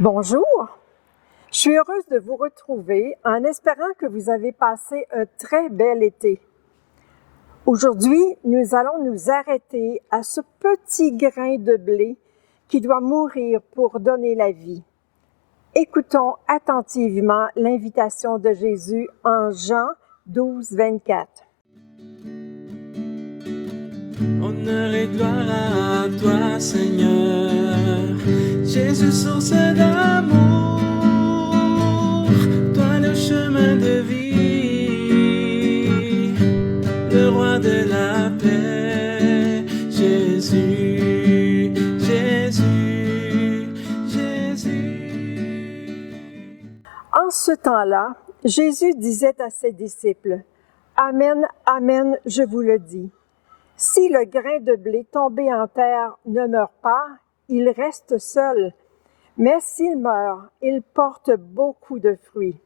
Bonjour, je suis heureuse de vous retrouver en espérant que vous avez passé un très bel été. Aujourd'hui, nous allons nous arrêter à ce petit grain de blé qui doit mourir pour donner la vie. Écoutons attentivement l'invitation de Jésus en Jean 12, 24. Honneur et gloire à toi, Seigneur, Jésus, source d'amour, toi le chemin de vie, le roi de la paix, Jésus, Jésus, Jésus. En ce temps-là, Jésus disait à ses disciples, « Amen, amen, je vous le dis. Si le grain de blé tombé en terre ne meurt pas, il reste seul, mais s'il meurt, il porte beaucoup de fruits.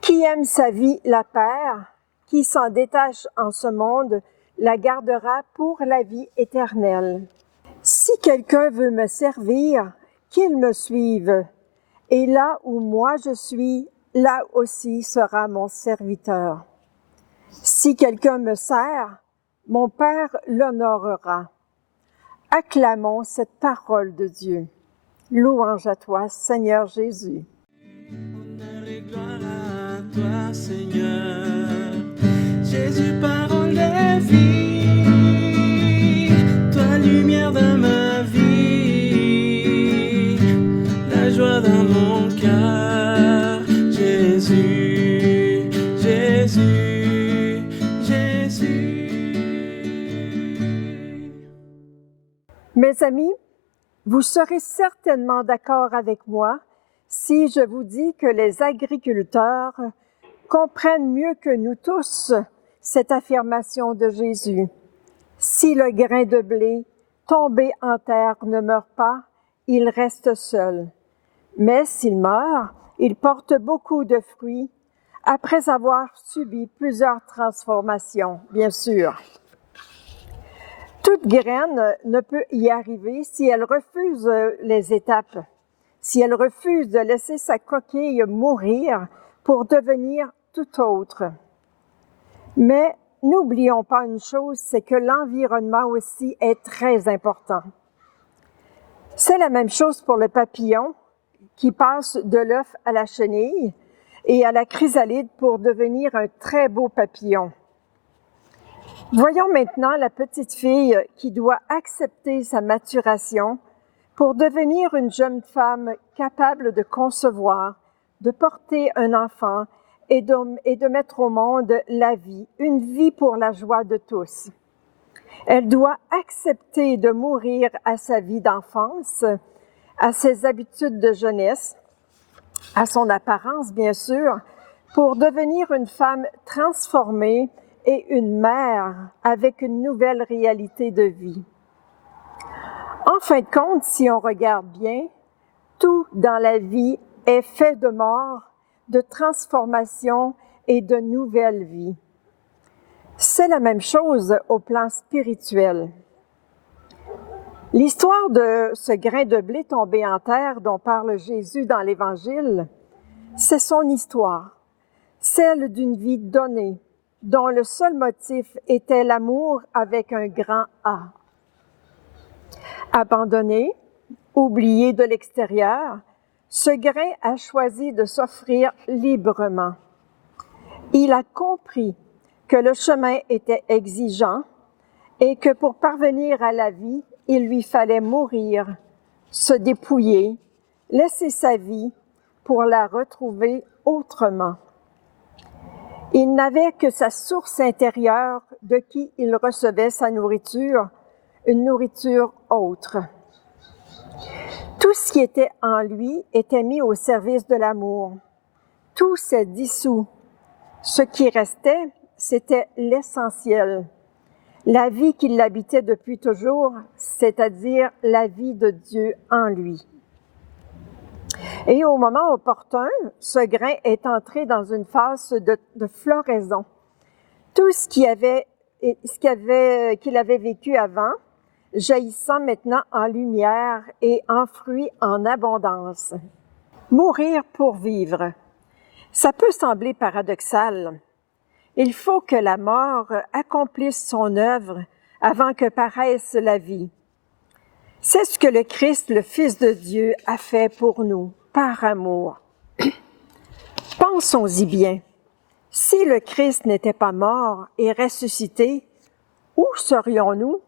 Qui aime sa vie la perd, qui s'en détache en ce monde la gardera pour la vie éternelle. Si quelqu'un veut me servir, qu'il me suive, et là où moi je suis, là aussi sera mon serviteur. Si quelqu'un me sert, mon Père l'honorera. » Acclamons cette parole de Dieu. Louange à toi, Seigneur Jésus. Honneur et gloire à toi, Seigneur, Jésus, parole de vie, toi, lumière dans ma vie, la joie dans mon cœur, Jésus, Jésus, Jésus. Mes amis, vous serez certainement d'accord avec moi si je vous dis que les agriculteurs comprennent mieux que nous tous cette affirmation de Jésus. Si le grain de blé tombé en terre ne meurt pas, il reste seul. Mais s'il meurt, il porte beaucoup de fruits après avoir subi plusieurs transformations, bien sûr. Toute graine ne peut y arriver si elle refuse les étapes, si elle refuse de laisser sa coquille mourir pour devenir tout autre. Mais n'oublions pas une chose, c'est que l'environnement aussi est très important. C'est la même chose pour le papillon qui passe de l'œuf à la chenille et à la chrysalide pour devenir un très beau papillon. Voyons maintenant la petite fille qui doit accepter sa maturation pour devenir une jeune femme capable de concevoir, de porter un enfant et de mettre au monde la vie, une vie pour la joie de tous. Elle doit accepter de mourir à sa vie d'enfance, à ses habitudes de jeunesse, à son apparence bien sûr, pour devenir une femme transformée et une mère avec une nouvelle réalité de vie. En fin de compte, si on regarde bien, tout dans la vie est fait de mort, de transformation et de nouvelle vie. C'est la même chose au plan spirituel. L'histoire de ce grain de blé tombé en terre dont parle Jésus dans l'Évangile, c'est son histoire, celle d'une vie donnée, dont le seul motif était l'amour avec un grand A. Abandonné, oublié de l'extérieur, ce grain a choisi de s'offrir librement. Il a compris que le chemin était exigeant et que pour parvenir à la vie, il lui fallait mourir, se dépouiller, laisser sa vie pour la retrouver autrement. Il n'avait que sa source intérieure de qui il recevait sa nourriture, une nourriture autre. Tout ce qui était en lui était mis au service de l'amour. Tout s'est dissous. Ce qui restait, c'était l'essentiel. La vie qui l'habitait depuis toujours, c'est-à-dire la vie de Dieu en lui. Et au moment opportun, ce grain est entré dans une phase de floraison. Tout ce qu'il avait vécu avant jaillissant maintenant en lumière et en fruits en abondance. Mourir pour vivre. Ça peut sembler paradoxal. Il faut que la mort accomplisse son œuvre avant que paraisse la vie. C'est ce que le Christ, le Fils de Dieu, a fait pour nous, par amour. Pensons-y bien. Si le Christ n'était pas mort et ressuscité, où serions-nous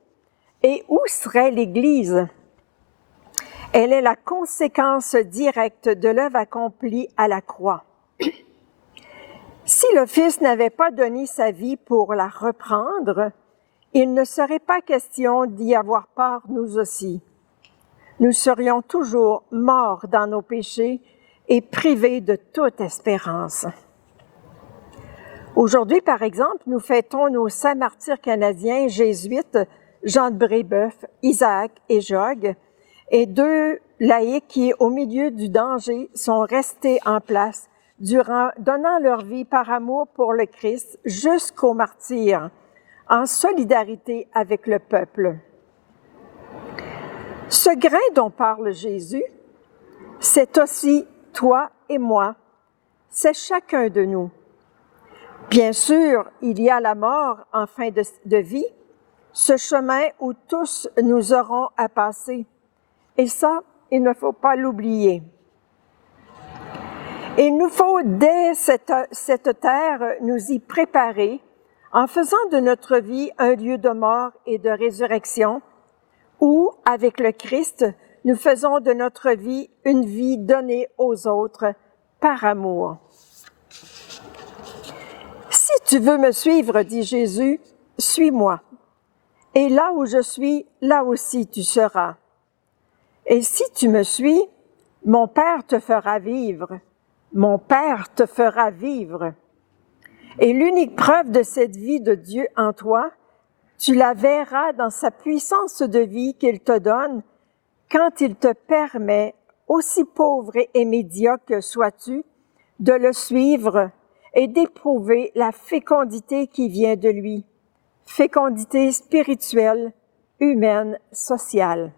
et où serait l'Église? Elle est la conséquence directe de l'œuvre accomplie à la croix. Si le Fils n'avait pas donné sa vie pour la reprendre, il ne serait pas question d'y avoir part nous aussi. Nous serions toujours morts dans nos péchés et privés de toute espérance. Aujourd'hui, par exemple, nous fêtons nos saints martyrs canadiens jésuites, Jean de Brébeuf, Isaac et Jogues, et deux laïcs qui, au milieu du danger, sont restés en place, donnant leur vie par amour pour le Christ jusqu'au martyre, en solidarité avec le peuple. Ce grain dont parle Jésus, c'est aussi toi et moi, c'est chacun de nous. Bien sûr, il y a la mort en fin de vie, ce chemin où tous nous aurons à passer. Et ça, il ne faut pas l'oublier. Il nous faut, dès cette terre, nous y préparer en faisant de notre vie un lieu de mort et de résurrection, où, avec le Christ, nous faisons de notre vie une vie donnée aux autres par amour. Si tu veux me suivre, dit Jésus, suis-moi. Et là où je suis, là aussi tu seras. Et si tu me suis, mon Père te fera vivre. Mon Père te fera vivre. Et l'unique preuve de cette vie de Dieu en toi, tu la verras dans sa puissance de vie qu'il te donne quand il te permet, aussi pauvre et médiocre que sois-tu, de le suivre et d'éprouver la fécondité qui vient de lui, fécondité spirituelle, humaine, sociale.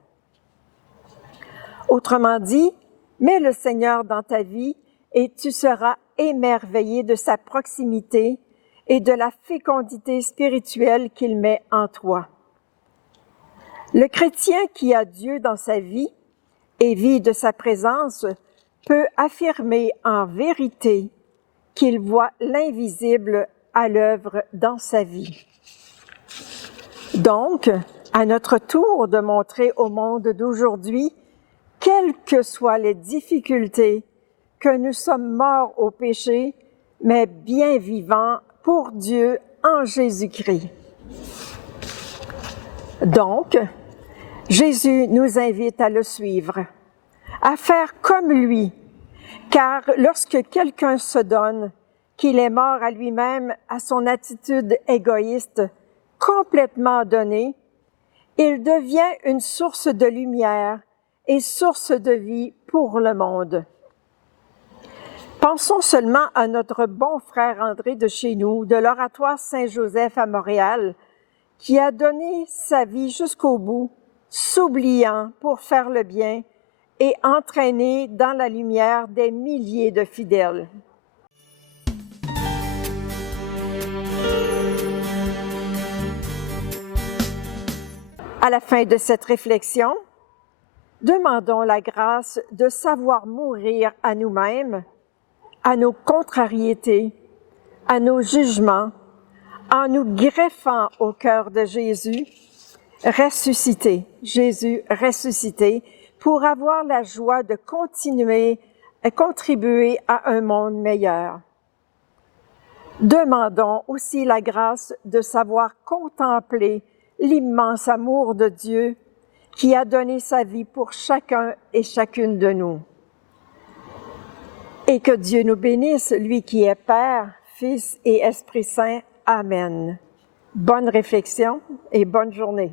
Autrement dit, mets le Seigneur dans ta vie et tu seras émerveillé de sa proximité et de la fécondité spirituelle qu'il met en toi. Le chrétien qui a Dieu dans sa vie et vit de sa présence peut affirmer en vérité qu'il voit l'invisible à l'œuvre dans sa vie. Donc, à notre tour de montrer au monde d'aujourd'hui, quelles que soient les difficultés, que nous sommes morts au péché, mais bien vivants pour Dieu en Jésus-Christ. Donc, Jésus nous invite à le suivre, à faire comme lui, car lorsque quelqu'un se donne, qu'il est mort à lui-même, à son attitude égoïste, complètement donnée, il devient une source de lumière et source de vie pour le monde. Pensons seulement à notre bon frère André de chez nous, de l'Oratoire Saint-Joseph à Montréal, qui a donné sa vie jusqu'au bout, s'oubliant pour faire le bien et entraîner dans la lumière des milliers de fidèles. À la fin de cette réflexion, demandons la grâce de savoir mourir à nous-mêmes, à nos contrariétés, à nos jugements, en nous greffant au cœur de Jésus, ressuscité, Jésus ressuscité, pour avoir la joie de continuer à contribuer à un monde meilleur. Demandons aussi la grâce de savoir contempler l'immense amour de Dieu qui a donné sa vie pour chacun et chacune de nous. Et que Dieu nous bénisse, lui qui est Père, Fils et Esprit Saint. Amen. Bonne réflexion et bonne journée.